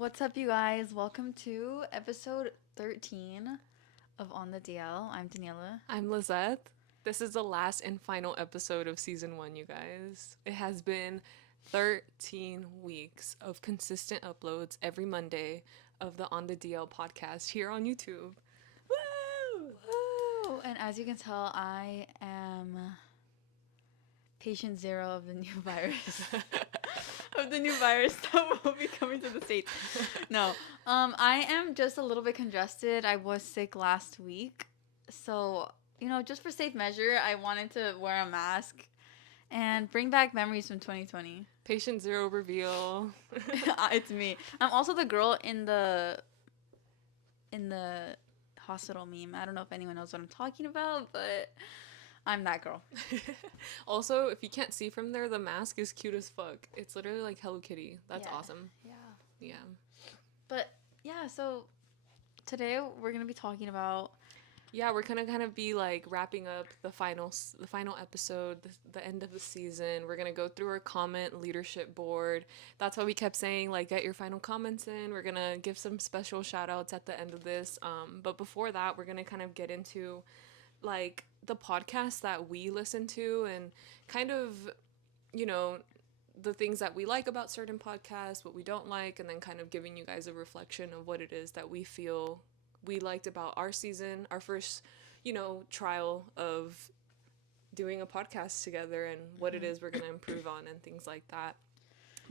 What's up, you guys? Welcome to episode 13 of On the DL. I'm Daniella. I'm Lizeth. This is the last and final episode of season 1, you guys. It has been 13 weeks of consistent uploads every Monday of the On the DL podcast here on YouTube. Woo! Woo! And as you can tell, I am patient zero of the new virus. That will be coming to the States. No. I am just a little bit congested. I was sick last week. So, just for safe measure, I wanted to wear a mask and bring back memories from 2020. Patient zero reveal. It's me. I'm also the girl in the hospital meme. I don't know if anyone knows what I'm talking about, but I'm that girl. Also, if you can't see from there, the mask is cute as fuck. It's literally like Hello Kitty. That's awesome. Yeah. But yeah, so today we're gonna be talking about. Yeah, we're gonna kind of be like wrapping up the final episode, the end of the season. We're gonna go through our comment leadership board. That's why we kept saying like get your final comments in. We're gonna give some special shout outs at the end of this. But before that, we're gonna kind of get into like the podcasts that we listen to and kind of, the things that we like about certain podcasts, what we don't like, and then kind of giving you guys a reflection of what it is that we feel we liked about our season, our first, trial of doing a podcast together and what it is we're going to improve on and things like that.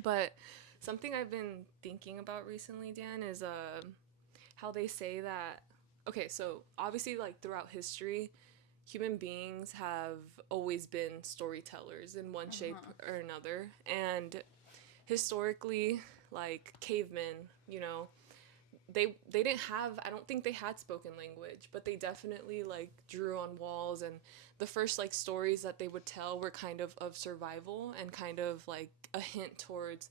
But something I've been thinking about recently, Dan, is how they say that, okay, so obviously like throughout history, human beings have always been storytellers in one shape or another. And historically, like cavemen, they didn't have, I don't think they had spoken language, but they definitely like drew on walls, and the first like stories that they would tell were kind of survival and kind of like a hint towards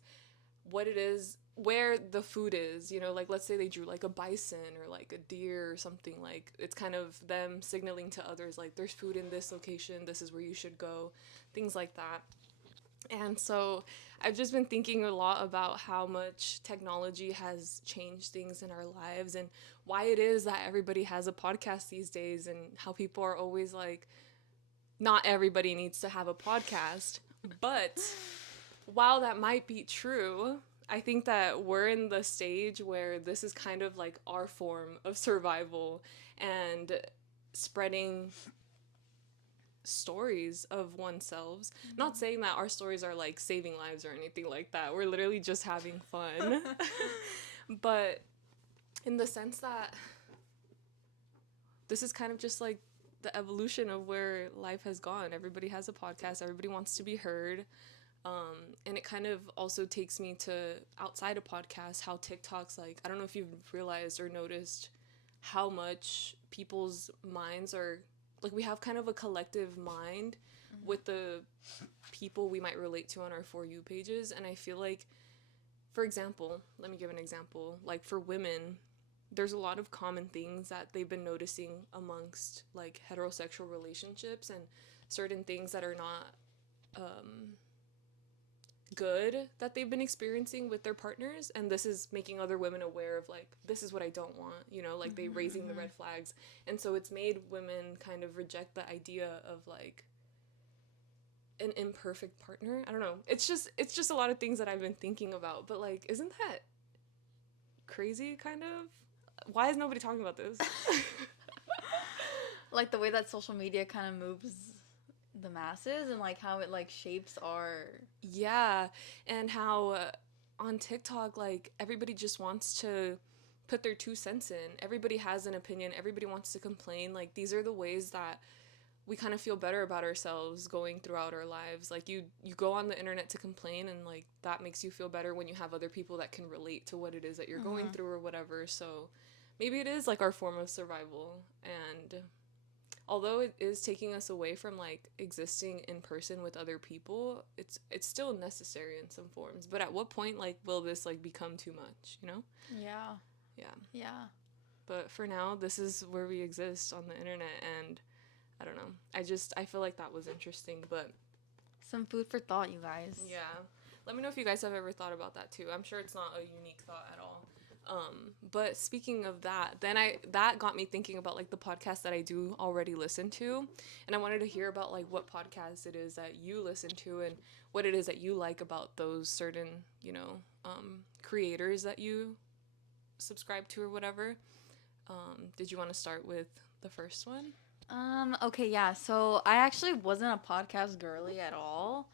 what it is, where the food is, like let's say they drew like a bison or like a deer or something, like it's kind of them signaling to others like there's food in this location, this is where you should go, things like that. And so I've just been thinking a lot about how much technology has changed things in our lives and why it is that everybody has a podcast these days, and how people are always like, not everybody needs to have a podcast. But while that might be true, I think that we're in the stage where this is kind of like our form of survival and spreading stories of oneself. Not saying that our stories are like saving lives or anything like that. We're literally just having fun. But in the sense that this is kind of just like the evolution of where life has gone. Everybody has a podcast. Everybody wants to be heard. And it kind of also takes me to outside of podcasts, how TikTok's like, I don't know if you've realized or noticed how much people's minds are, like we have kind of a collective mind with the people we might relate to on our For You pages. And I feel like, for example, let me give an example. Like for women, there's a lot of common things that they've been noticing amongst like heterosexual relationships and certain things that are not good that they've been experiencing with their partners, and this is making other women aware of like, this is what I don't want, like they raising the red flags. And so it's made women kind of reject the idea of like an imperfect partner. I don't know, it's just a lot of things that I've been thinking about. But like, isn't that crazy? Kind of, why is nobody talking about this? Like the way that social media kind of moves the masses and like how it like shapes our and how on TikTok like everybody just wants to put their 2 cents in. Everybody has an opinion, everybody wants to complain. Like these are the ways that we kind of feel better about ourselves going throughout our lives. Like you go on the internet to complain, and like that makes you feel better when you have other people that can relate to what it is that you're going through or whatever. So maybe it is like our form of survival. And although it is taking us away from like existing in person with other people, it's still necessary in some forms. But at what point like will this like become too much, yeah. But for now, this is where we exist on the internet. And I don't know, I feel like that was interesting. But some food for thought, you guys. yeah, let me know if you guys have ever thought about that too. I'm sure it's not a unique thought at all. But speaking of that, that got me thinking about like the podcast that I do already listen to, and I wanted to hear about like what podcast it is that you listen to and what it is that you like about those certain, creators that you subscribe to or whatever. Did you want to start with the first one? Okay, yeah. So I actually wasn't a podcast girly at all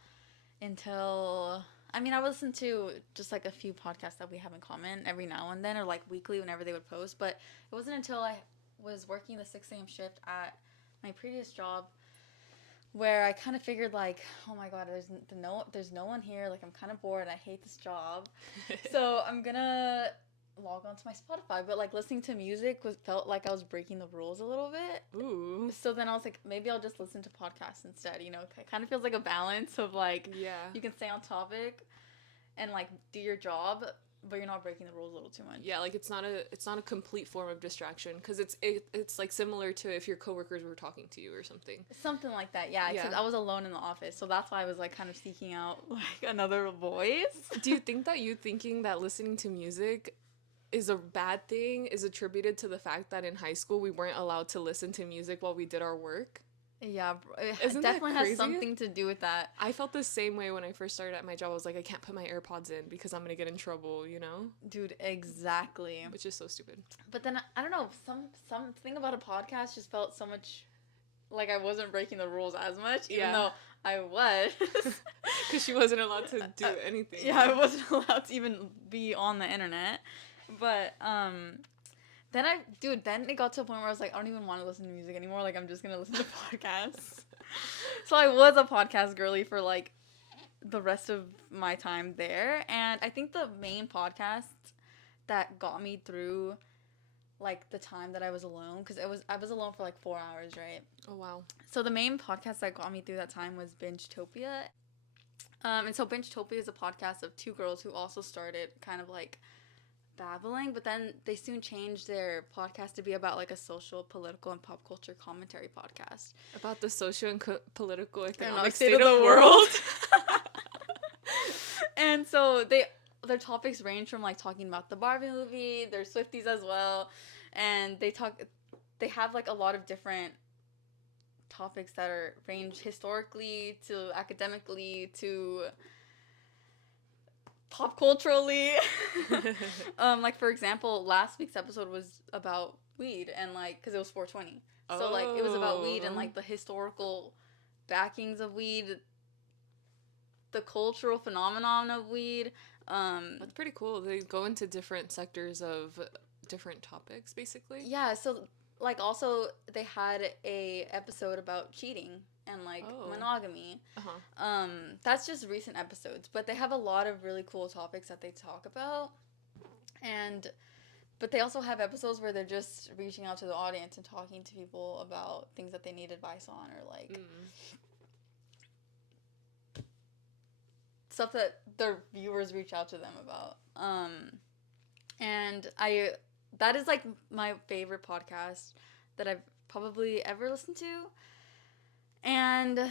until I would listen to just like a few podcasts that we have in common every now and then, or like weekly whenever they would post. But it wasn't until I was working the 6 a.m. shift at my previous job where I kind of figured like, oh my god, there's no one here. Like I'm kind of bored. I hate this job, so I'm gonna log on to my Spotify. But like listening to music felt like I was breaking the rules a little bit. Ooh. So then I was like, maybe I'll just listen to podcasts instead. It kind of feels like a balance of like, Yeah. you can stay on topic and like do your job, but you're not breaking the rules a little too much. Yeah, like it's not a complete form of distraction, because it's like similar to if your coworkers were talking to you or something. Something like that, yeah. Except I was alone in the office, so that's why I was like kind of seeking out like another voice. Do you think that you thinking that listening to music is a bad thing is attributed to the fact that in high school we weren't allowed to listen to music while we did our work? Yeah, it Isn't definitely that crazy? has something to do with that. I felt the same way when I first started at my job. I was like, I can't put my AirPods in because I'm gonna get in trouble, Dude, exactly. Which is so stupid. But then I don't know, something about a podcast just felt so much like I wasn't breaking the rules as much, even though I was. Because she wasn't allowed to do anything. Yeah, I wasn't allowed to even be on the internet. But then it got to a point where I was like, I don't even want to listen to music anymore. Like, I'm just gonna listen to podcasts. So I was a podcast girly for like the rest of my time there, and I think the main podcast that got me through like the time that I was alone, because I was alone for like 4 hours, right? Oh wow. So the main podcast that got me through that time was Bingetopia. And so Bingetopia is a podcast of two girls who also started kind of like babbling, but then they soon changed their podcast to be about like a social, political, and pop culture commentary podcast. About the social and political economic Economic state of the world. And so their topics range from like talking about the Barbie movie, they're Swifties as well, and they have like a lot of different topics that range historically to academically to pop culturally. Like for example, last week's episode was about weed, and like because it was 420, so like it was about weed and like the historical backings of weed, the cultural phenomenon of weed. That's pretty cool. They go into different sectors of different topics, basically. Yeah, so like also they had a episode about cheating and like monogamy. That's just recent episodes, but they have a lot of really cool topics that they talk about, but they also have episodes where they're just reaching out to the audience and talking to people about things that they need advice on, or like stuff that their viewers reach out to them about. And that is like my favorite podcast that I've probably ever listened to. And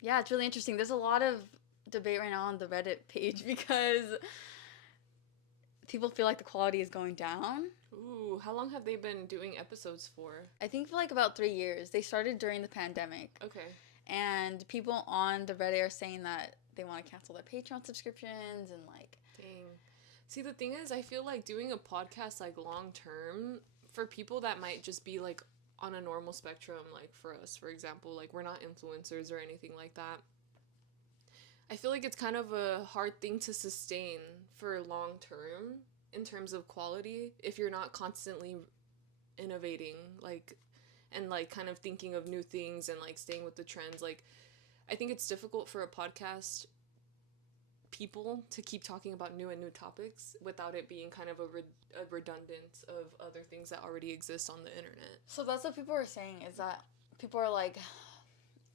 yeah, it's really interesting. There's a lot of debate right now on the Reddit page because people feel like the quality is going down. Ooh, how long have they been doing episodes for? I think for like about 3 years. They started during the pandemic. Okay. And people on the Reddit are saying that they want to cancel their Patreon subscriptions and like... Dang. See, the thing is, I feel like doing a podcast like long term for people that might just be like on a normal spectrum, like for us, for example, like we're not influencers or anything like that. I feel like it's kind of a hard thing to sustain for long term in terms of quality if you're not constantly innovating, like, and like kind of thinking of new things and like staying with the trends. Like, I think it's difficult for a podcast people to keep talking about new topics without it being kind of a redundant of other things that already exist on the internet. So that's what people are saying, is that people are like,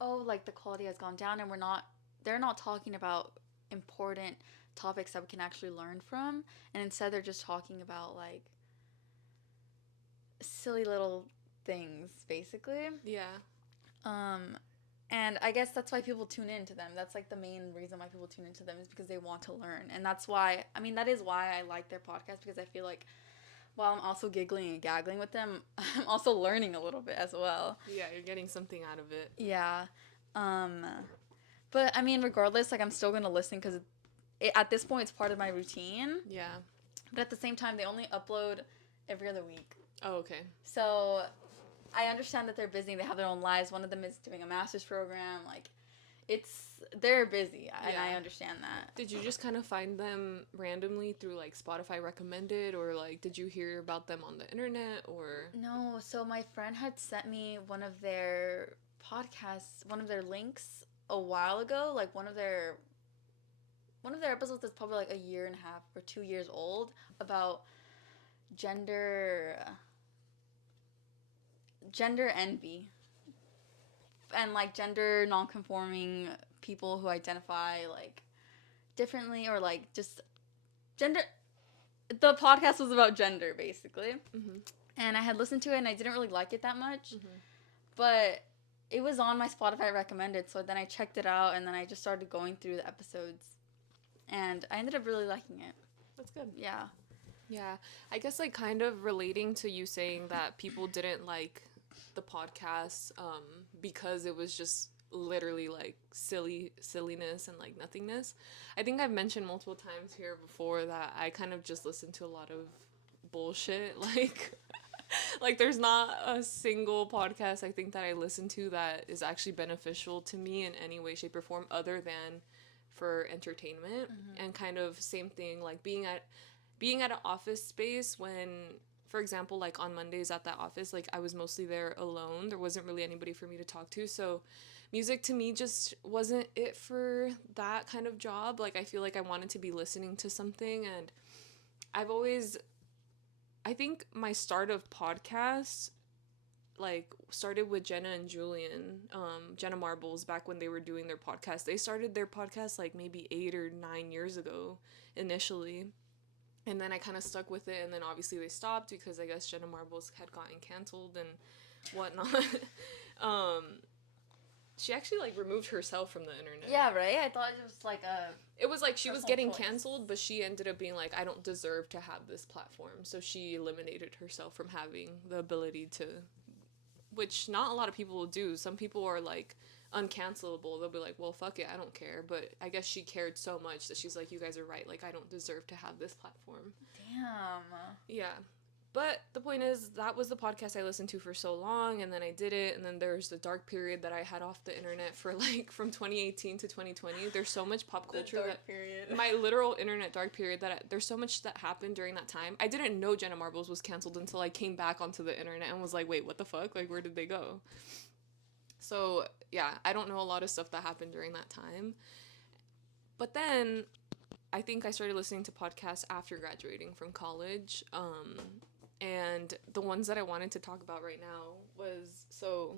oh, like the quality has gone down, and they're not talking about important topics that we can actually learn from, and instead they're just talking about like silly little things, basically. Yeah. And I guess that's why people tune into them. That's like the main reason why people tune into them is because they want to learn. And that's why, I mean, that is why I like their podcast, because I feel like while I'm also giggling and gaggling with them, I'm also learning a little bit as well. Yeah, you're getting something out of it. Yeah. But I mean, regardless, like I'm still going to listen because at this point it's part of my routine. Yeah. But at the same time, they only upload every other week. Oh, okay. So I understand that they're busy. They have their own lives. One of them is doing a master's program. Like, they're busy, and I understand that. Did you just kind of find them randomly through, like, Spotify recommended, or, like, did you hear about them on the internet, or? No, so my friend had sent me one of their podcasts, one of their links a while ago, like one of their episodes that's probably like a year and a half or 2 years old, about gender envy and like gender non-conforming people who identify like differently, or like just gender. The podcast was about gender basically. Mm-hmm. And I had listened to it and I didn't really like it that much. Mm-hmm. But it was on my Spotify recommended, so then I checked it out and then I just started going through the episodes. And I ended up really liking it. That's good. Yeah. Yeah. I guess, like, kind of relating to you saying that people didn't like the podcast because it was just literally, like, silliness and, like, nothingness. I think I've mentioned multiple times here before that I kind of just listen to a lot of bullshit. Like, there's not a single podcast I think that I listen to that is actually beneficial to me in any way, shape, or form other than for entertainment. Mm-hmm. And kind of same thing, like being at an office space when, for example, like on Mondays at that office, like I was mostly there alone. There wasn't really anybody for me to talk to. So music to me just wasn't it for that kind of job. Like I feel like I wanted to be listening to something, and I think my start of podcasts like started with Jenna and Julian, Jenna Marbles, back when they were doing their podcast. They started their podcast like maybe 8 or 9 years ago initially. And then I kind of stuck with it, and then obviously they stopped because I guess Jenna Marbles had gotten canceled and whatnot. She actually like removed herself from the internet. Yeah, right? I thought it was like It was like she was getting choice. canceled, but she ended up being like, I don't deserve to have this platform. So she eliminated herself from having the ability to, which not a lot of people will do. Some people are like uncancelable. They'll be like, well, fuck it, I don't care. But I guess she cared so much that she's like, you guys are right. Like, I don't deserve to have this platform. Damn. Yeah. But the point is, that was the podcast I listened to for so long, and then I did it, and then there's the dark period that I had off the internet for, like, from 2018 to 2020. There's so much pop culture. The dark period. My literal internet dark period, there's so much that happened during that time. I didn't know Jenna Marbles was canceled until I came back onto the internet and was like, wait, what the fuck? Like, where did they go? So, yeah, I don't know a lot of stuff that happened during that time. But then, I think I started listening to podcasts after graduating from college, and the ones that I wanted to talk about right now was, so,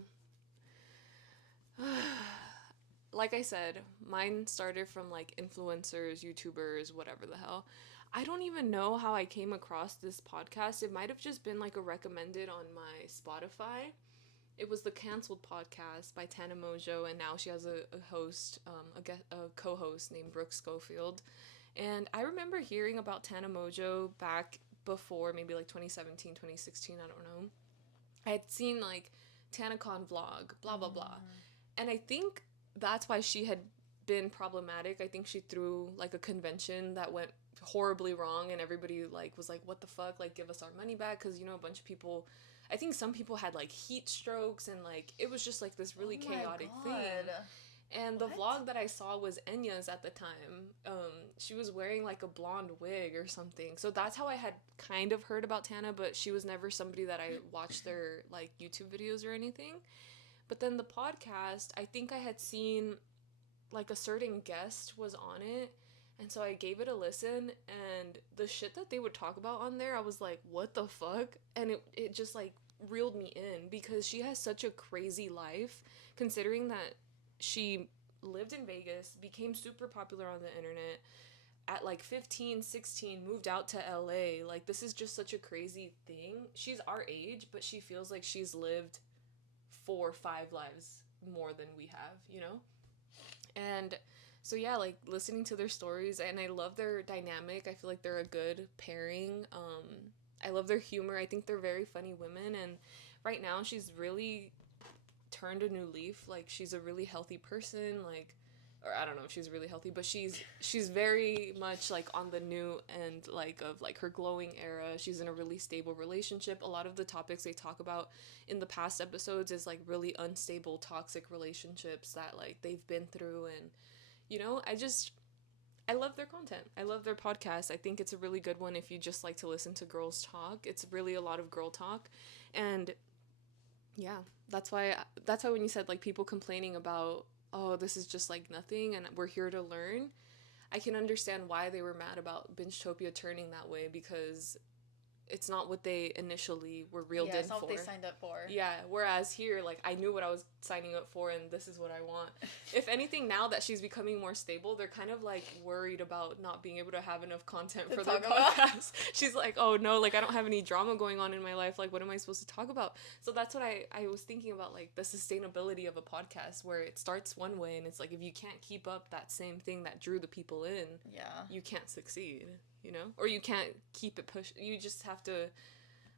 like I said, mine started from, like, influencers, YouTubers, whatever the hell. I don't even know how I came across this podcast. It might have just been, like, a recommended on my Spotify. It was the Canceled Podcast by Tana Mojo, and now she has a host, a co-host named Brooke Schofield. And I remember hearing about Tana Mojo back before, maybe like 2017, 2016, I don't know. I had seen like TanaCon vlog, blah, blah, blah. And I think that's why she had been problematic. I think she threw like a convention that went horribly wrong, and everybody like was like, what the fuck, like give us our money back, because you know, a bunch of people, I think some people had like heat strokes, and like it was just like this really chaotic thing. And the vlog that I saw was Enya's at the time. She was wearing like a blonde wig or something. So that's how I had kind of heard about Tana, but she was never somebody that I watched their like YouTube videos or anything. But then the podcast, I think I had seen like a certain guest was on it. And so I gave it a listen, and the shit that they would talk about on there, I was like, what the fuck? And it just like reeled me in, because she has such a crazy life, considering that she lived in Vegas, became super popular on the internet at like 15, 16, moved out to LA. Like, this is just such a crazy thing. She's our age, but she feels like she's lived 4 or 5 lives more than we have, you know? And so yeah, like listening to their stories, and I love their dynamic. I feel like they're a good pairing. I love their humor. I think they're very funny women, and right now she's really turned a new leaf. Like she's a really healthy person, like, or I don't know if she's really healthy, but she's very much like on the new end, like of like her glowing era. She's in a really stable relationship. A lot of the topics they talk about in the past episodes is like really unstable toxic relationships that like they've been through. And you know, I love their content. I love their podcast. I think it's a really good one if you just like to listen to girls talk. It's really a lot of girl talk. And yeah, that's why when you said like people complaining about, oh, this is just like nothing and we're here to learn, I can understand why they were mad about Bingetopia turning that way, because it's not what they initially were reeled in for. Yeah, it's not what they signed up for. Yeah, whereas here, like, I knew what I was signing up for, and this is what I want. If anything, now that she's becoming more stable, they're kind of, like, worried about not being able to have enough content for their podcast. She's like, oh, no, like, I don't have any drama going on in my life. Like, what am I supposed to talk about? So that's what I was thinking about, like, the sustainability of a podcast, where it starts one way, and it's like, if you can't keep up that same thing that drew the people in, you can't succeed. You know, or you can't keep it pushed. You just have to.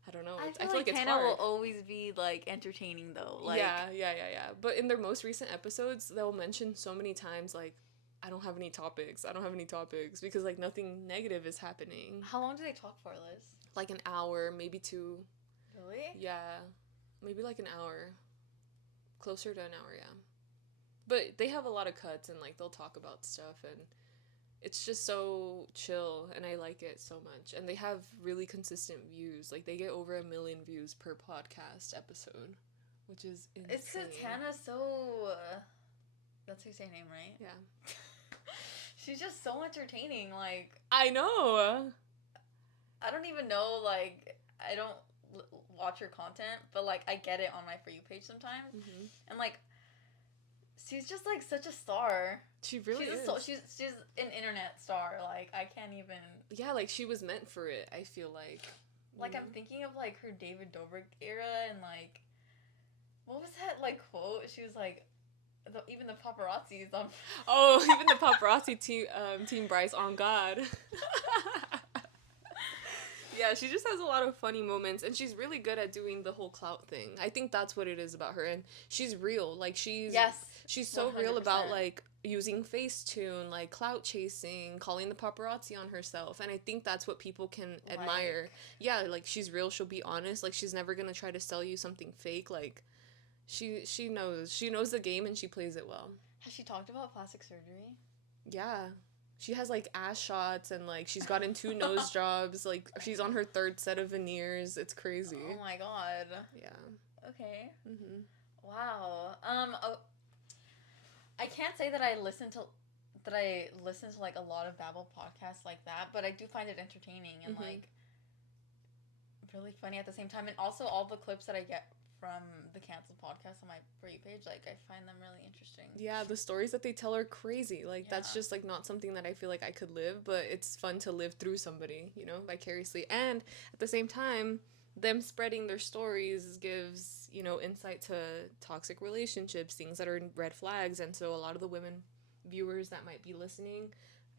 I don't know. I feel like it's hard. Will always be like entertaining though. Like, yeah. But in their most recent episodes, they'll mention so many times like, I don't have any topics, because like nothing negative is happening. How long do they talk for, Liz? Like an hour, maybe 2. Really? Yeah, maybe like an hour. Closer to an hour, yeah. But they have a lot of cuts, and like they'll talk about stuff, and it's just so chill, and I like it so much. And they have really consistent views. Like, they get over 1 million views per podcast episode, which is insane. It's because Hannah's so... That's how you say her name, right? Yeah. She's just so entertaining, like... I know! I don't even know, like... I don't watch her content, but, like, I get it on my For You page sometimes. Mm-hmm. And, like... She's just, like, such a star. She really is. She's an internet star. Like, I can't even... Yeah, like, she was meant for it, I feel like. Like, I'm thinking of, like, her David Dobrik era, and, like... What was that, like, quote? She was like... even the paparazzi's on... Oh, even the paparazzi team Bryce, on God. Yeah, she just has a lot of funny moments, and she's really good at doing the whole clout thing. I think that's what it is about her, and she's real. Like, she's so 100%. Real about, like, using Facetune, like, clout chasing, calling the paparazzi on herself, and I think that's what people can admire. Yeah, like, she's real, she'll be honest, like, she's never gonna try to sell you something fake, like, she knows the game, and she plays it well. Has she talked about plastic surgery? Yeah. She has, like, ass shots, and, like, she's gotten 2 nose jobs. Like, she's on her 3rd set of veneers. It's crazy. Oh, my God. Yeah. Okay. Mm-hmm. Wow. I can't say that I listen to, like, a lot of Babble podcasts like that, but I do find it entertaining and, like, really funny at the same time. And also all the clips that I get from the canceled podcast on my For You page, like, I find them really interesting. Yeah, the stories that they tell are crazy. Like, that's just, like, not something that I feel like I could live, but it's fun to live through somebody, you know, vicariously. And at the same time, them spreading their stories gives, you know, insight to toxic relationships, things that are red flags. And so a lot of the women viewers that might be listening,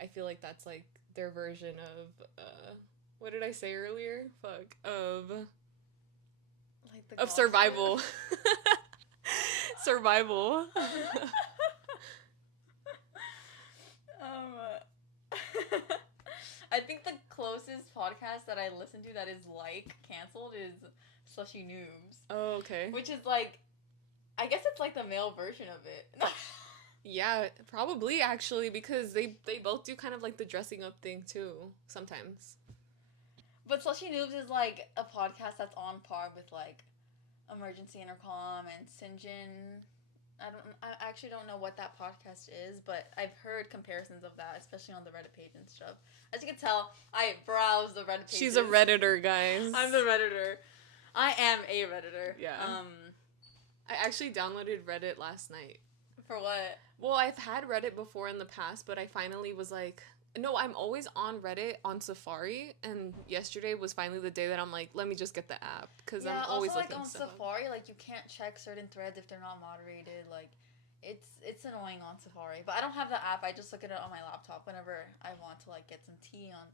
I feel like that's, like, their version of, what did I say earlier? Of survival. Survival. I think the closest podcast that I listen to that is like canceled is Slushy Noobs. Oh, okay. Which is like, I guess it's like the male version of it. Yeah, probably actually, because they both do kind of like the dressing up thing too sometimes. But Slushy Noobs is like a podcast that's on par with like Emergency Intercom and Sinjin. I actually don't know what that podcast is, but I've heard comparisons of that, especially on the Reddit page and stuff. As you can tell, I browse the Reddit pages. She's a Redditor, guys. I'm the Redditor. I am a Redditor. Yeah. I actually downloaded Reddit last night. For what? Well, I've had Reddit before in the past, but I finally was like, No, I'm always on Reddit on Safari, and yesterday was finally the day that I'm like, let me just get the app, because I'm always also, like, looking on stuff up. Safari, like, you can't check certain threads if they're not moderated. Like, it's annoying on Safari. But I don't have the app. I just look at it on my laptop whenever I want to, like, get some tea on,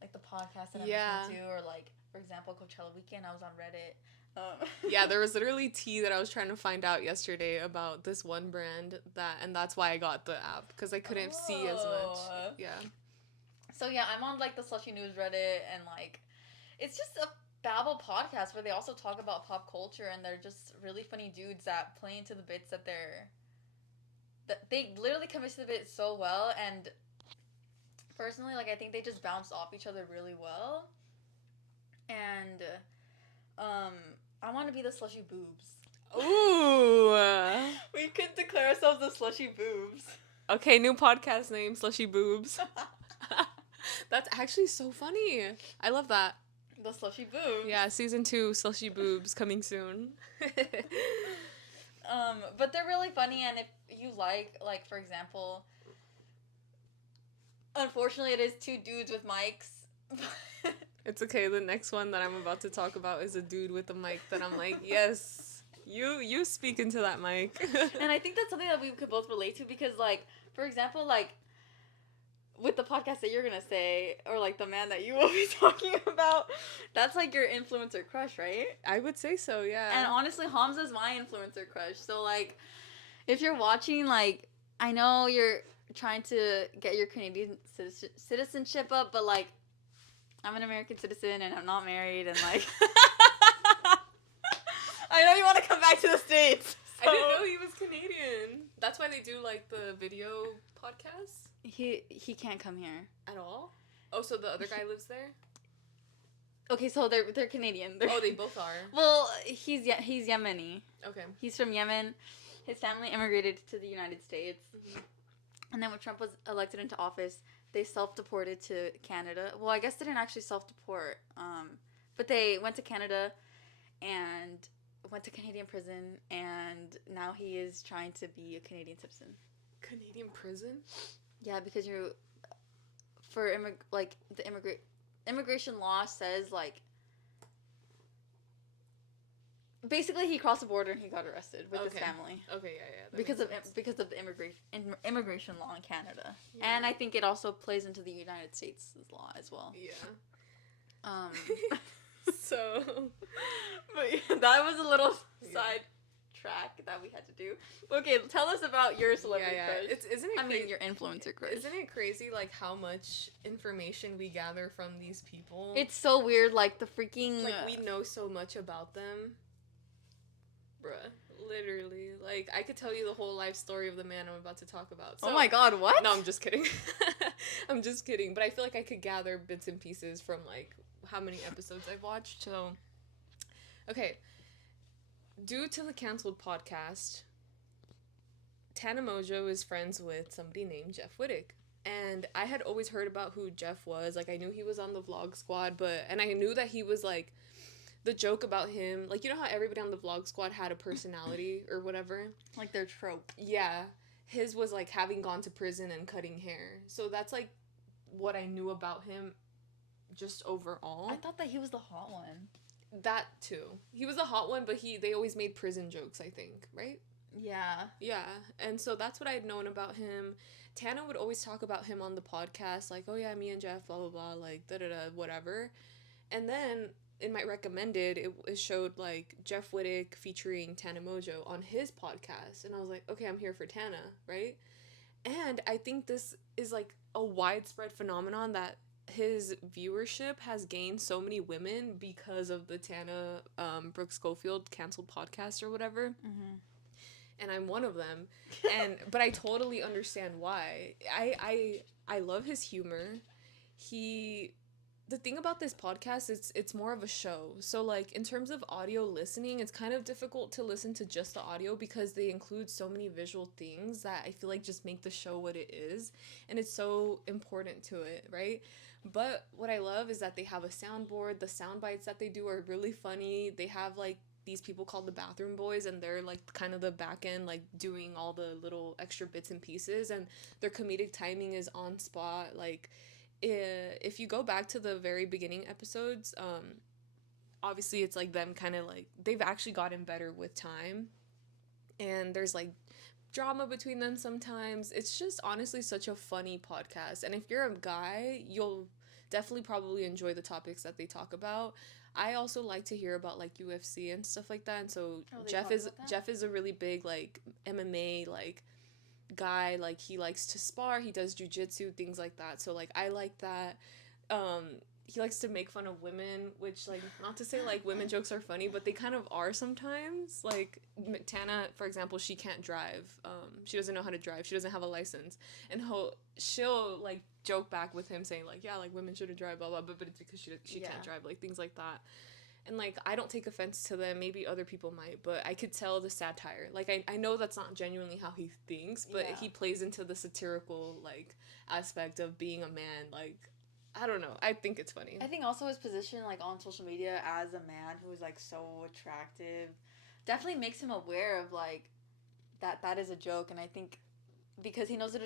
like, the podcast that I'm listening to. Or, like, for example, Coachella weekend, I was on Reddit. Yeah, there was literally tea that I was trying to find out yesterday about this one brand, and that's why I got the app, because I couldn't see as much. Yeah. So yeah, I'm on, like, the Slushy News Reddit, and, like, it's just a babble podcast where they also talk about pop culture, and they're just really funny dudes that play into the bits that they literally commit to the bit so well. And personally, like, I think they just bounce off each other really well. And I want to be the Slushy Boobs. Ooh. We could declare ourselves the Slushy Boobs. Okay, new podcast name, Slushy Boobs. That's actually so funny. I love that. The Slushy Boobs. Yeah, season 2, Slushy Boobs, coming soon. But they're really funny, and if you like, for example, unfortunately, it is 2 dudes with mics. It's okay. The next one that I'm about to talk about is a dude with a mic that I'm like, yes, you speak into that mic. And I think that's something that we could both relate to, because, like, for example, like, with the podcast that you're gonna say, or, like, the man that you will be talking about, that's, like, your influencer crush, right? I would say so, yeah. And honestly, Hamza's my influencer crush. So, like, if you're watching, like, I know you're trying to get your Canadian citizenship up, but, like, I'm an American citizen and I'm not married, and, like, I know you want to come back to the States. So. I didn't know he was Canadian. That's why they do, like, the video podcasts? He can't come here. At all? Oh, so the other guy lives there? Okay, so they're Canadian. They both are. Well, he's Yemeni. Okay. He's from Yemen. His family immigrated to the United States. Mm-hmm. And then when Trump was elected into office, they self-deported to Canada. Well, I guess they didn't actually self-deport. But they went to Canada and went to Canadian prison, and now he is trying to be a Canadian citizen. Canadian prison? Yeah, because the immigration law says, like, basically he crossed the border and he got arrested with his family. Okay, yeah. Because of the immigration law in Canada. Yeah. And I think it also plays into the United States' law as well. Yeah. So, but yeah, that was a little side track that we had to do. Okay, tell us about your celebrity crush. Your influencer crush. Isn't it crazy, like, how much information we gather from these people? It's so weird, like, the freaking... Like, we know so much about them. Bruh. Literally. Like, I could tell you the whole life story of the man I'm about to talk about. So, oh my god, what? No, I'm just kidding. I'm just kidding. But I feel like I could gather bits and pieces from, like, how many episodes I've watched. So, okay. Due to the canceled podcast, Tana Mojo is friends with somebody named Jeff Wittick. And I had always heard about who Jeff was. Like, I knew he was on the Vlog Squad, and I knew that he was, like, the joke about him, like, you know how everybody on the Vlog Squad had a personality or whatever? Like, their trope. Yeah. His was, like, having gone to prison and cutting hair. So that's, like, what I knew about him just overall. I thought that he was the hot one. That, too. He was a hot one, but they always made prison jokes, I think, right? Yeah. Yeah. And so that's what I had known about him. Tana would always talk about him on the podcast, like, oh, yeah, me and Jeff, blah, blah, blah, like, da-da-da, whatever. And then in my recommended, it showed, like, Jeff Wittick featuring Tana Mojo on his podcast. And I was like, okay, I'm here for Tana, right? And I think this is, like, a widespread phenomenon that his viewership has gained so many women because of the Tana Brooke Schofield canceled podcast or whatever. Mm-hmm. And I'm one of them. But I totally understand why. I love his humor. The thing about this podcast is it's more of a show. So, like, in terms of audio listening, it's kind of difficult to listen to just the audio because they include so many visual things that I feel like just make the show what it is. And it's so important to it, right? But what I love is that they have a soundboard. The sound bites that they do are really funny. They have, like, these people called the bathroom boys, and they're like kind of the back end, like doing all the little extra bits and pieces, and their comedic timing is on spot. Like if you go back to the very beginning episodes, obviously it's like them kind of like they've actually gotten better with time, and there's like drama between them sometimes. It's just honestly such a funny podcast, and if you're a guy, you'll definitely probably enjoy the topics that they talk about. I also like to hear about like UFC and stuff like that, and so Jeff is a really big like MMA like guy. Like he likes to spar, he does jujitsu, things like that. So like I like that. He likes to make fun of women, which like not to say like women jokes are funny, but they kind of are sometimes. Like Tana, for example, she can't drive. She doesn't know how to drive. She doesn't have a license, and she'll like joke back with him saying like, yeah, like women shouldn't drive, blah blah, but it's because she can't drive, like things like that. And like I don't take offense to them. Maybe other people might, but I could tell the satire. Like I know that's not genuinely how he thinks, but he plays into the satirical like aspect of being a man. Like I don't know. I think it's funny. I think also his position like on social media as a man who's like so attractive definitely makes him aware of like that is a joke, and I think because he knows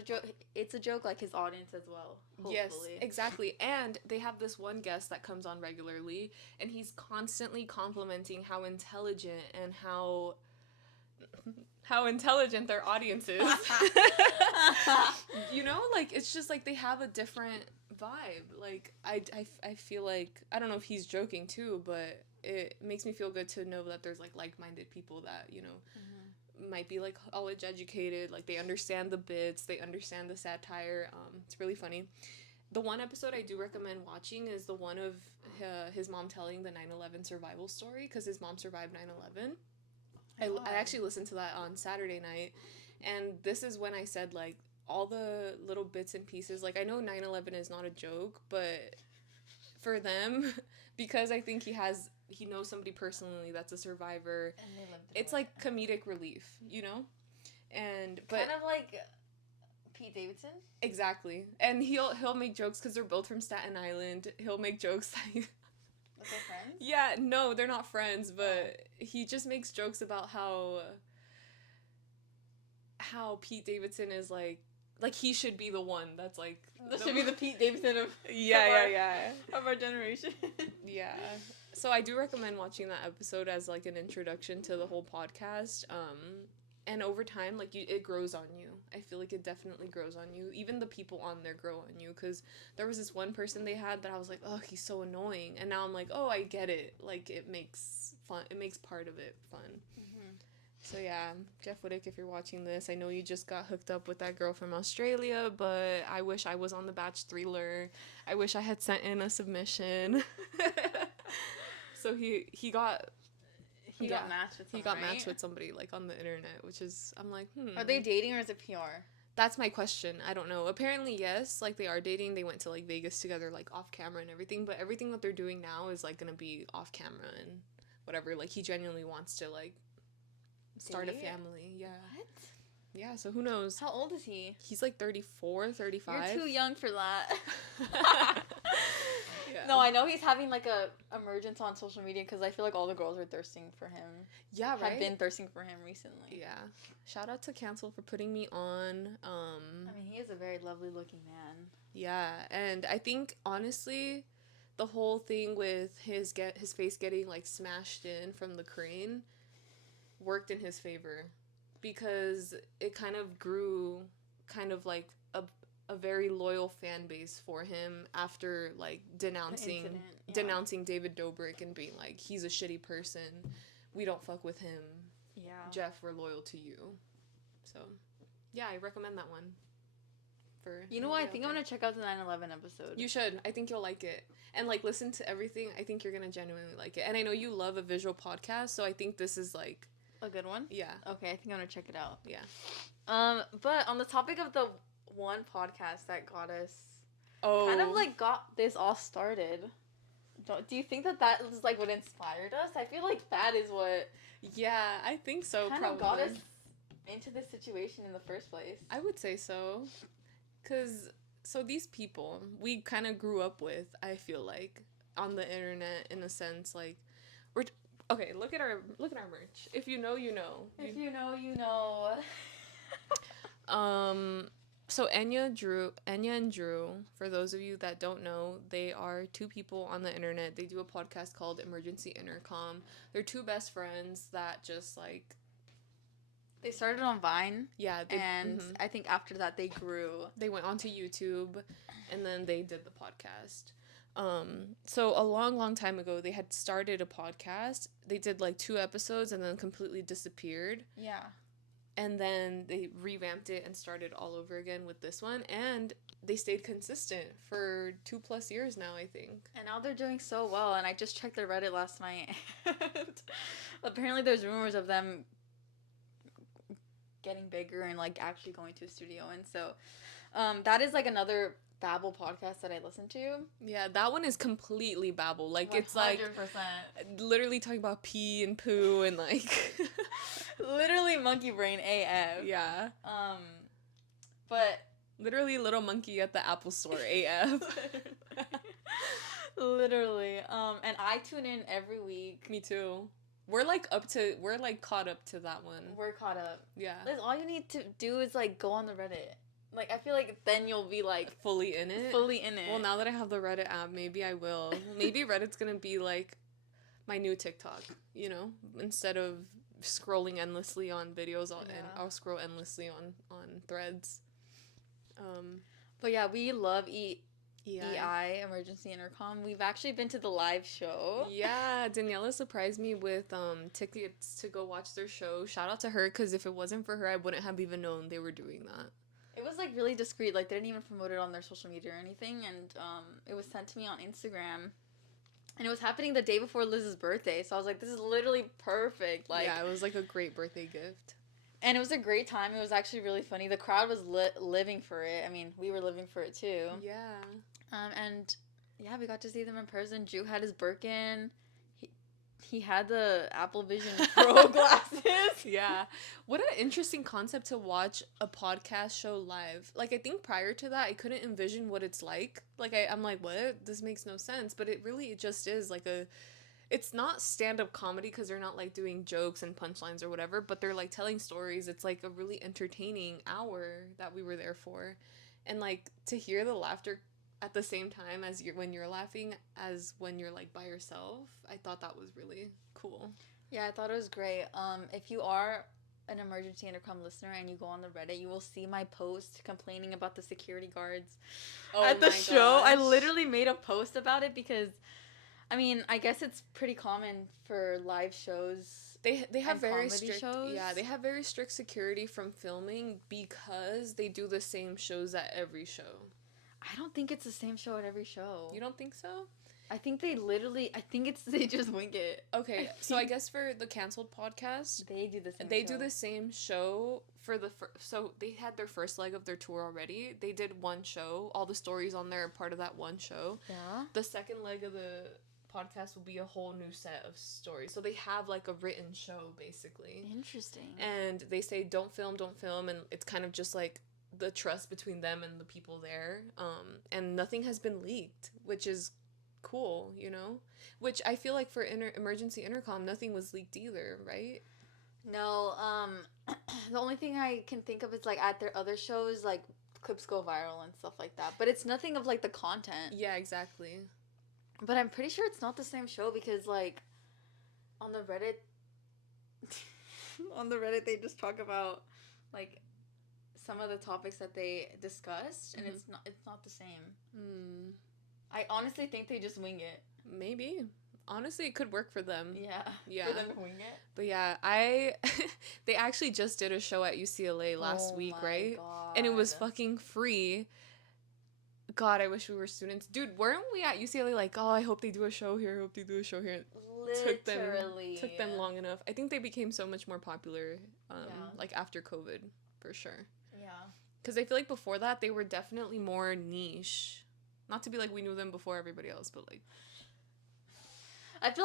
it's a joke, like his audience as well. Hopefully. Yes, exactly. And they have this one guest that comes on regularly, and he's constantly complimenting how intelligent and how intelligent their audience is. You know, like it's just like they have a different vibe. Like I feel like I don't know if he's joking too, but it makes me feel good to know that there's like-minded people that, you know, might be like college educated, like they understand the bits, they understand the satire. It's really funny. The one episode I do recommend watching is the one of his mom telling the 9/11 survival story, because his mom survived 9/11. I actually listened to that on Saturday night, and this is when I said like all the little bits and pieces. Like I know 9/11 is not a joke, but for them, because I think he knows somebody personally that's a survivor, and they lived it's like comedic relief, you know? And but kind of like Pete Davidson. Exactly. And he'll make jokes because they're both from Staten Island. He'll make jokes like But they're friends? Yeah, no, they're not friends, but he just makes jokes about how Pete Davidson is like he should be the one that's like This should be the Pete Davidson of of our generation. Yeah. So I do recommend watching that episode as like an introduction to the whole podcast. And over time, like it grows on you. I feel like it definitely grows on you. Even the people on there grow on you, because there was this one person they had that I was like, oh, he's so annoying, and now I'm like, oh, I get it. Like it makes part of it fun. So yeah, Jeff Wittick, if you're watching this, I know you just got hooked up with that girl from Australia, but I wish I was on the Batch Thriller. I wish I had sent in a submission. So he got matched with somebody. He got matched with somebody like on the internet, which is I'm like, Are they dating or is it PR? That's my question. I don't know. Apparently, yes, like they are dating. They went to like Vegas together, like off camera and everything. But everything that they're doing now is like gonna be off camera and whatever. Like he genuinely wants to like start a family. Yeah. What? Yeah. So who knows? How old is he? He's like 34, 35. You're too young for that. Yeah. No, I know he's having like a emergence on social media because I feel like all the girls are thirsting for him. Yeah, right. Have been thirsting for him recently. Yeah. Shout out to Cancel for putting me on. I mean, he is a very lovely looking man. Yeah, and I think honestly, the whole thing with his face getting like smashed in from the crane worked in his favor, because it kind of grew kind of like a very loyal fan base for him after like denouncing David Dobrik and being like, he's a shitty person, we don't fuck with him. Yeah. Jeff, we're loyal to you. So yeah, I recommend that one. You know what? I think I'm gonna check out the 9/11 episode. You should. I think you'll like it. And like listen to everything. I think you're gonna genuinely like it. And I know you love a visual podcast, so I think this is like a good one. Yeah. Okay, I think I'm gonna check it out. Yeah. But on the topic of the one podcast that got us, kind of like got this all started. Do you think that was like what inspired us? I feel like that is what. Yeah, I think so. Kind of got us into this situation in the first place. I would say so. So these people we kind of grew up with, I feel like, on the internet, in a sense, like Okay, look at our merch. If you know, you know. If you know, you know. So Enya and Drew, for those of you that don't know, they are two people on the internet. They do a podcast called Emergency Intercom. They're two best friends that just like They started on Vine. yeah, and I think after that they grew. They went onto YouTube and then they did the podcast. So a long time ago they had started a podcast. They did like 2 episodes and then completely disappeared. Yeah. And then they revamped it and started all over again with this one. And they stayed consistent for 2+ years now, I think. And now they're doing so well. And I just checked their Reddit last night. Apparently there's rumors of them getting bigger and like actually going to a studio. And so that is like another Babble podcast that I listen to. Yeah, that one is completely Babble. Like 100%. It's like literally talking about pee and poo and like literally monkey brain AF. Yeah. But literally little monkey at the Apple Store AF. Literally. And I tune in every week. Me too. We're caught up to that one. We're caught up. Yeah. Liz, all you need to do is like go on the Reddit. Like, I feel like then you'll be, like... Fully in it? Fully in it. Well, now that I have the Reddit app, maybe I will. Maybe Reddit's gonna be, like, my new TikTok, you know? Instead of scrolling endlessly on videos, I'll scroll endlessly on threads. But, yeah, we love EI, Emergency Intercom. We've actually been to the live show. Yeah, Daniella surprised me with tickets to go watch their show. Shout out to her, because if it wasn't for her, I wouldn't have even known they were doing that. It was, like, really discreet. Like, they didn't even promote it on their social media or anything. And it was sent to me on Instagram. And it was happening the day before Liz's birthday. So I was like, this is literally perfect. Like, yeah, it was, like, a great birthday gift. And it was a great time. It was actually really funny. The crowd was living for it. I mean, we were living for it, too. Yeah. And, yeah, we got to see them in person. Drew had his Birkin. He had the Apple Vision Pro glasses. Yeah. What an interesting concept to watch a podcast show live. Like, I think prior to that, I couldn't envision what it's like. Like, I'm like, what? This makes no sense. But it just is like it's not stand-up comedy because they're not, like, doing jokes and punchlines or whatever, but they're, like, telling stories. It's, like, a really entertaining hour that we were there for. And, like, to hear the laughter at the same time as when you're laughing as when you're like by yourself, I thought that was really cool. Yeah, I thought it was great. If you are an Emergency Intercom listener and you go on the Reddit, you will see my post complaining about the security guards at the show. I literally made a post about it because, I mean, I guess it's pretty common for live shows. They have very strict shows. Yeah, they have very strict security from filming because they do the same shows at every show. I don't think it's the same show at every show. You don't think so? I think they just wing it. Okay, so I guess for the canceled podcast, they do the same do the same show for so they had their first leg of their tour already. They did one show. All the stories on there are part of that one show. Yeah. The second leg of the podcast will be a whole new set of stories. So they have like a written show basically. Interesting. And they say don't film, and it's kind of just like the trust between them and the people there, and nothing has been leaked, which is cool, you know, which I feel like for Emergency Intercom nothing was leaked either, right? No. The only thing I can think of is like at their other shows, like clips go viral and stuff like that, but it's nothing of like the content. Yeah, exactly. But I'm pretty sure it's not the same show because like on the Reddit they just talk about like some of the topics that they discussed, and it's not the same. I honestly think they just wing it. Maybe. Honestly, it could work for them. Yeah. For them to wing it. But yeah, they actually just did a show at UCLA last week, right? God. And it was fucking free. God, I wish we were students. Dude, weren't we at UCLA like, oh, I hope they do a show here, Literally. Took them long enough. I think they became so much more popular, like after COVID, for sure. Yeah. Because I feel like before that, they were definitely more niche. Not to be like we knew them before everybody else, but like... I feel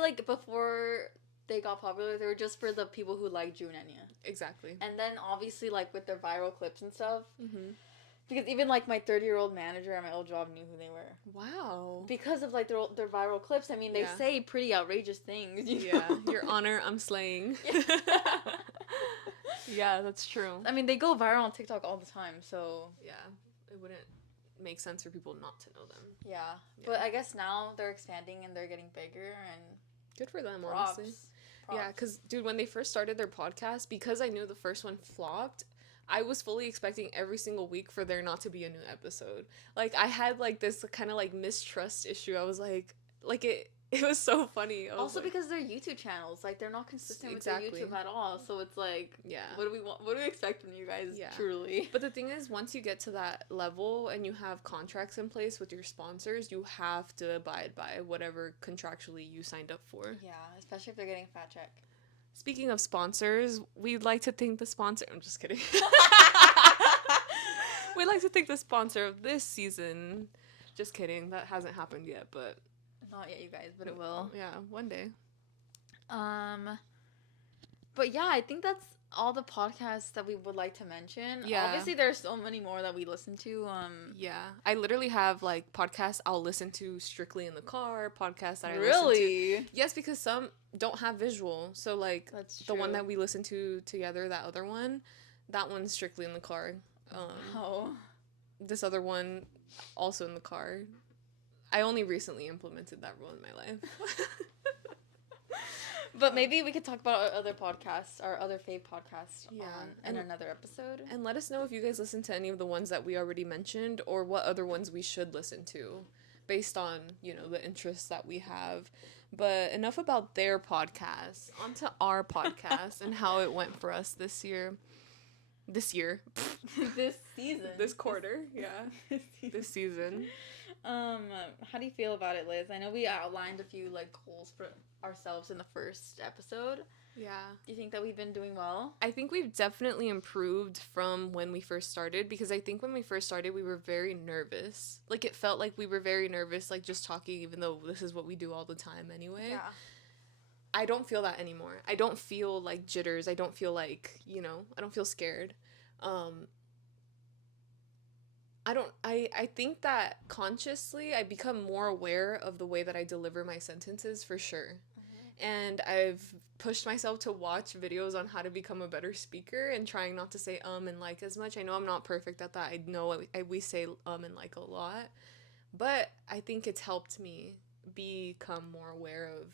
like before they got popular, they were just for the people who like Drew and Enya. Exactly. And then obviously like with their viral clips and stuff, Because even like my 30-year-old manager at my old job knew who they were. Wow. Because of like their viral clips. I mean, they say pretty outrageous things. Yeah. Your Honor, I'm slaying. Yeah, that's true. I mean, they go viral on TikTok all the time, so yeah, it wouldn't make sense for people not to know them. Yeah. But I guess now they're expanding and they're getting bigger and good for them, props. Honestly. Props. Yeah, because, dude, when they first started their podcast, because I knew the first one flopped, I was fully expecting every single week for there not to be a new episode. Like, I had, like, this kind of, like, mistrust issue. I was like, it was so funny. Also, like, because they're YouTube channels. Like, they're not consistent with their YouTube at all. So it's like, what do we want? What do we expect from you guys, truly? But the thing is, once you get to that level and you have contracts in place with your sponsors, you have to abide by whatever contractually you signed up for. Yeah, especially if they're getting a fat check. Speaking of sponsors, we'd like to thank the sponsor. I'm just kidding. We'd like to thank the sponsor of this season. Just kidding. That hasn't happened yet, but... Not yet, you guys, but it will. Yeah, one day. But yeah, I think that's all the podcasts that we would like to mention. Yeah. Obviously, there's so many more that we listen to. Yeah. I literally have, like, podcasts I'll listen to strictly in the car, podcasts that I listen to. Yes, because some don't have visual. So, like, that's the one that we listen to together, that other one, that one's strictly in the car. This other one, also in the car. I only recently implemented that rule in my life. But maybe we could talk about our other podcasts, our other fave podcasts in another episode. And let us know if you guys listen to any of the ones that we already mentioned or what other ones we should listen to based on, you know, the interests that we have. But enough about their podcast. On to our podcast and how it went for us this year. This season. This quarter, yeah. This season. How do you feel about it, Liz? I know we outlined a few, like, goals for ourselves in the first episode. Yeah. Do you think that we've been doing well? I think we've definitely improved from when we first started, because I think when we first started, we were very nervous. Like, it felt like we were very nervous, like, just talking, even though this is what we do all the time anyway. Yeah. I don't feel that anymore. I don't feel, like, jitters. I don't feel like, you know, I don't feel scared. I think that consciously I become more aware of the way that I deliver my sentences, for sure. Mm-hmm. And I've pushed myself to watch videos on how to become a better speaker and trying not to say and like as much. I know I'm not perfect at that. I know we say and like a lot. But I think it's helped me become more aware of,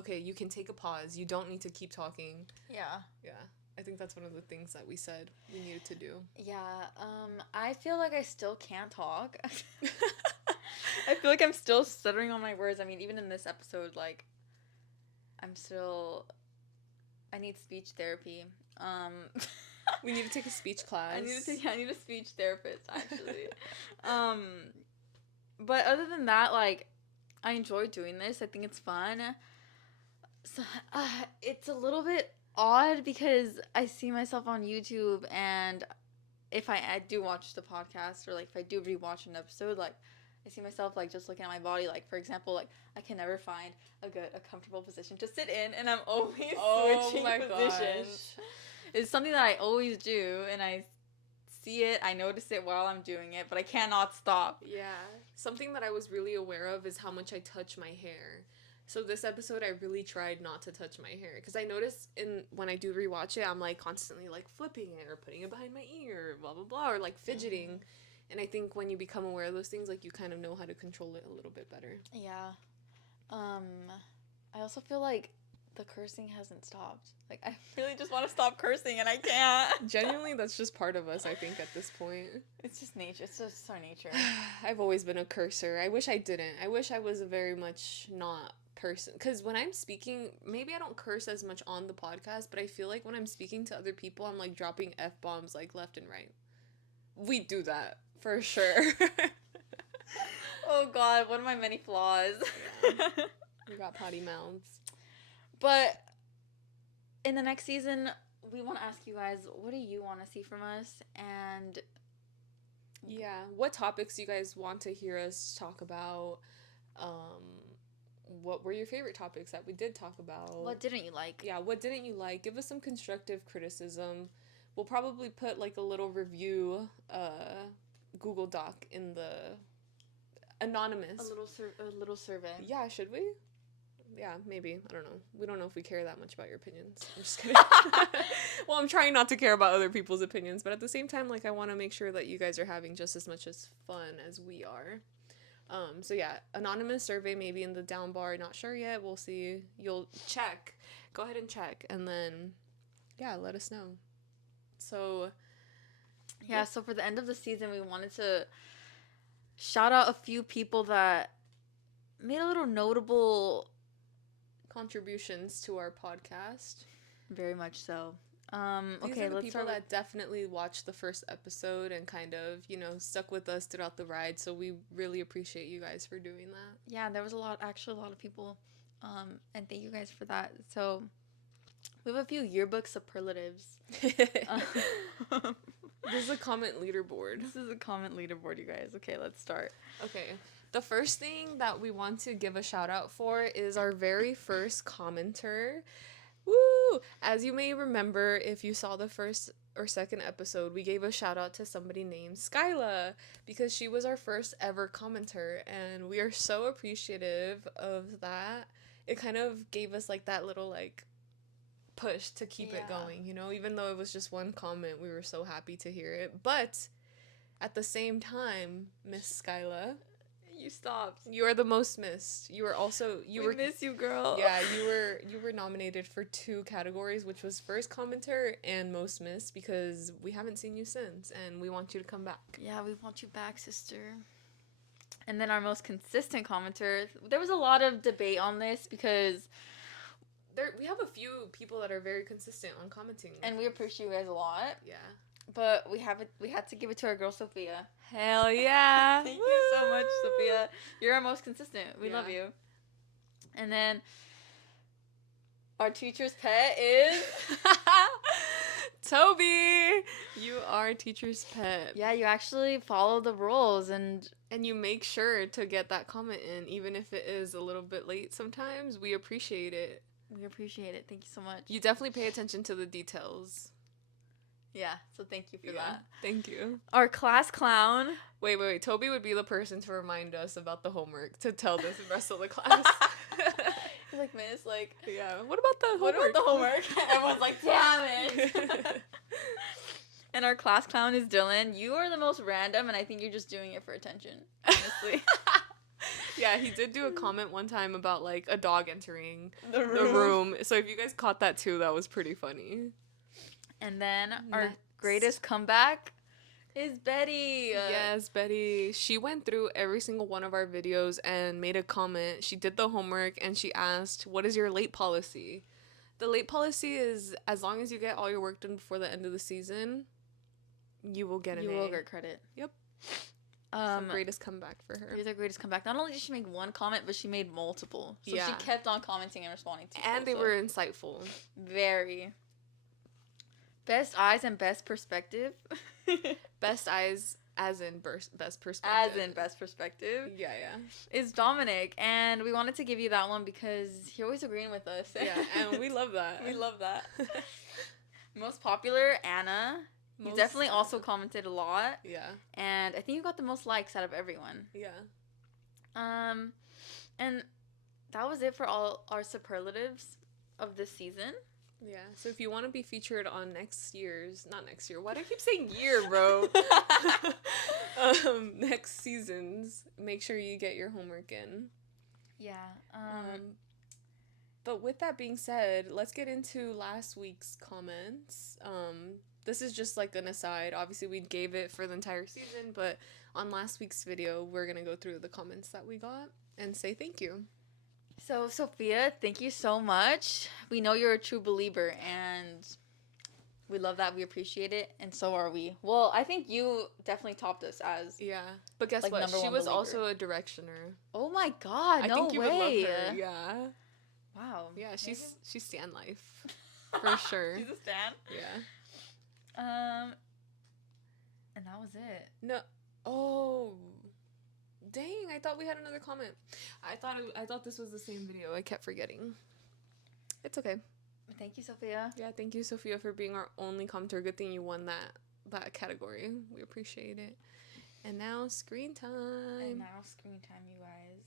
okay, you can take a pause. You don't need to keep talking. Yeah. Yeah. I think that's one of the things that we said we needed to do. Yeah, I feel like I still can't talk. I feel like I'm still stuttering on my words. I mean, even in this episode, like, I need speech therapy. We need to take a speech class. I need a speech therapist, actually. But other than that, like, I enjoy doing this. I think it's fun. So, it's a little bit odd because I see myself on YouTube, and if I do watch the podcast, or like if I do rewatch an episode, like I see myself like just looking at my body. Like, for example, like I can never find a comfortable position to sit in, and I'm always switching positions. It's something that I always do, and I see it, I notice it while I'm doing it, but I cannot stop. Yeah. Something that I was really aware of is how much I touch my hair. So this episode, I really tried not to touch my hair, because I notice when I do rewatch it, I'm, like, constantly, like, flipping it or putting it behind my ear, blah, blah, blah, or, like, fidgeting. Mm-hmm. And I think when you become aware of those things, like, you kind of know how to control it a little bit better. Yeah. I also feel like the cursing hasn't stopped. Like, I really just want to stop cursing, and I can't. Genuinely, that's just part of us, I think, at this point. It's just nature. It's just our nature. I've always been a cursor. I wish I didn't. I wish I was a very much not person, because when I'm speaking, maybe I don't curse as much on the podcast, but I feel like when I'm speaking to other people, I'm like dropping F-bombs like left and right. We do that for sure. Oh god, one of my many flaws. Yeah. We got potty mouths. But in the next season, we want to ask you guys, what do you want to see from us? And yeah, what topics you guys want to hear us talk about? What were your favorite topics that we did talk about? What didn't you like? Yeah, what didn't you like? Give us some constructive criticism. We'll probably put, like, a little review Google Doc in the anonymous. A little survey. Yeah, should we? Yeah, maybe. I don't know. We don't know if we care that much about your opinions. I'm just kidding. Well, I'm trying not to care about other people's opinions, but at the same time, like, I want to make sure that you guys are having just as much as fun as we are. So yeah, anonymous survey maybe in the down bar. Not sure yet. We'll see. You'll check. Go ahead and check, and then, yeah, let us know. So, yeah. So for the end of the season, we wanted to shout out a few people that made a little notable contributions to our podcast. Very much so. These okay, are the let's people start that definitely watched the first episode and kind of, stuck with us throughout the ride. So we really appreciate you guys for doing that. Yeah, there was a lot of people. And thank you guys for that. So we have a few yearbook superlatives. This is a comment leaderboard. You guys. Okay, let's start. Okay. The first thing that we want to give a shout out for is our very first commenter. Woo! As you may remember, if you saw the first or second episode, we gave a shout out to somebody named Skyla because she was our first ever commenter, and we are so appreciative of that. It kind of gave us like that little like push to keep it going, even though it was just one comment, we were so happy to hear it. But at the same time, Miss Skyla, you stopped. You are the most missed. You were also we miss you, girl. Yeah, you were nominated for 2 categories, which was first commenter and most missed, because we haven't seen you since, and we want you to come back. Yeah, we want you back, sister. And then our most consistent commenter. There was a lot of debate on this because we have a few people that are very consistent on commenting, and we appreciate you guys a lot. Yeah. But we had to give it to our girl Sophia. Hell yeah. Thank you so much, Sophia. You're our most consistent. We love you. And then our teacher's pet is Toby. You are teacher's pet. Yeah, you actually follow the rules and you make sure to get that comment in, even if it is a little bit late sometimes. We appreciate it. We appreciate it. Thank you so much. You definitely pay attention to the details. Yeah, so thank you for that. Thank you. Our class clown. Wait. Toby would be the person to remind us about the homework, to tell the rest of the class. He's like, miss, like... Yeah, what about the homework? Everyone's like, damn it. And our class clown is Dylan. You are the most random, and I think you're just doing it for attention, honestly. Yeah, he did do a comment one time about, like, a dog entering the room. So if you guys caught that, too, that was pretty funny. And then our greatest comeback is Betty. Yes, Betty. She went through every single one of our videos and made a comment. She did the homework, and she asked, what is your late policy? The late policy is, as long as you get all your work done before the end of the season, you will get an A. You will get credit. Yep. It's the greatest comeback for her. It is her greatest comeback. Not only did she make one comment, but she made multiple. So she kept on commenting and responding to people. And they were insightful. Very. Best eyes and best perspective. Best eyes as in best perspective. As in best perspective. Yeah. Is Dominic. And we wanted to give you that one because you're always agreeing with us. Yeah, and we love that. We love that. Most popular, Anna. You definitely also commented a lot. Yeah. And I think you got the most likes out of everyone. Yeah. And that was it for all our superlatives of this season. Yeah. So if you want to be featured on not next year. Why do I keep saying year, bro? Next seasons, make sure you get your homework in. Yeah. But with that being said, let's get into last week's comments. This is just like an aside. Obviously, we gave it for the entire season, but on last week's video, we're going to go through the comments that we got and say thank you. So, Sophia, thank you so much. We know you're a true believer, and we love that. We appreciate it, and so are we. Well, I think you definitely topped us as... Yeah. But guess like, what? She was believer. Also a directioner. Oh my god, I think you would love her. Yeah. Wow. Yeah, she's stan life. For sure. She's a stan? Yeah. And that was it. No. Oh. Dang, I thought we had another comment. I thought this was the same video. I kept forgetting. It's okay. Thank you, Sophia. Yeah, thank you, Sophia, for being our only commenter. Good thing you won that category. We appreciate it. And now screen time. And now screen time, you guys.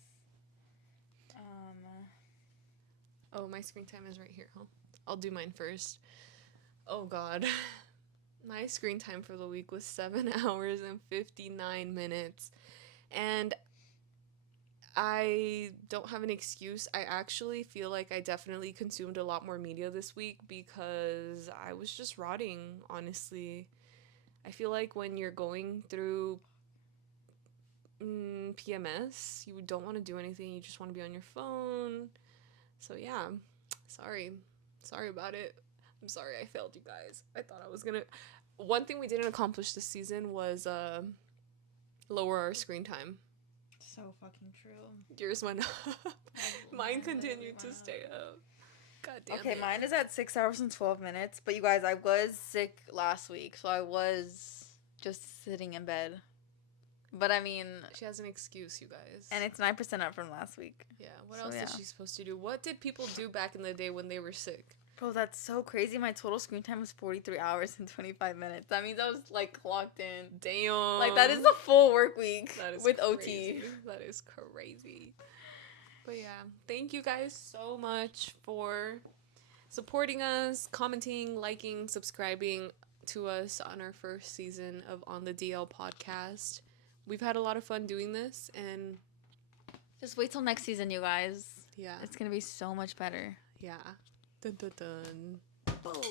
Oh, my screen time is right here, huh? I'll do mine first. Oh, God. My screen time for the week was 7 hours and 59 minutes. And I don't have an excuse. I actually feel like I definitely consumed a lot more media this week because I was just rotting, honestly. I feel like when you're going through PMS, you don't want to do anything. You just want to be on your phone. So yeah, sorry about it. I'm sorry I failed you guys. I thought I was gonna. One thing we didn't accomplish this season was lower our screen time. So fucking true. Yours went up. Mine continued to stay up. God damn Okay, it. mine is at 6 hours and 12 minutes. But you guys, I was sick last week, so I was just sitting in bed. But I mean, She has an excuse, you guys. and it's 9% up from last week. Yeah, what else is she supposed to do? What did people do back in the day when they were sick? Bro, that's so crazy. My total screen time was 43 hours and 25 minutes. That means I was like clocked in. Damn. Like that is a full work week That is with crazy. OT. That is crazy. But yeah, thank you guys so much for supporting us, commenting, liking, subscribing to us on our first season of On the DL podcast. We've had a lot of fun doing this, and Just wait till next season, you guys. yeah. It's going to be so much better. Yeah. Dun dun dun. Boom.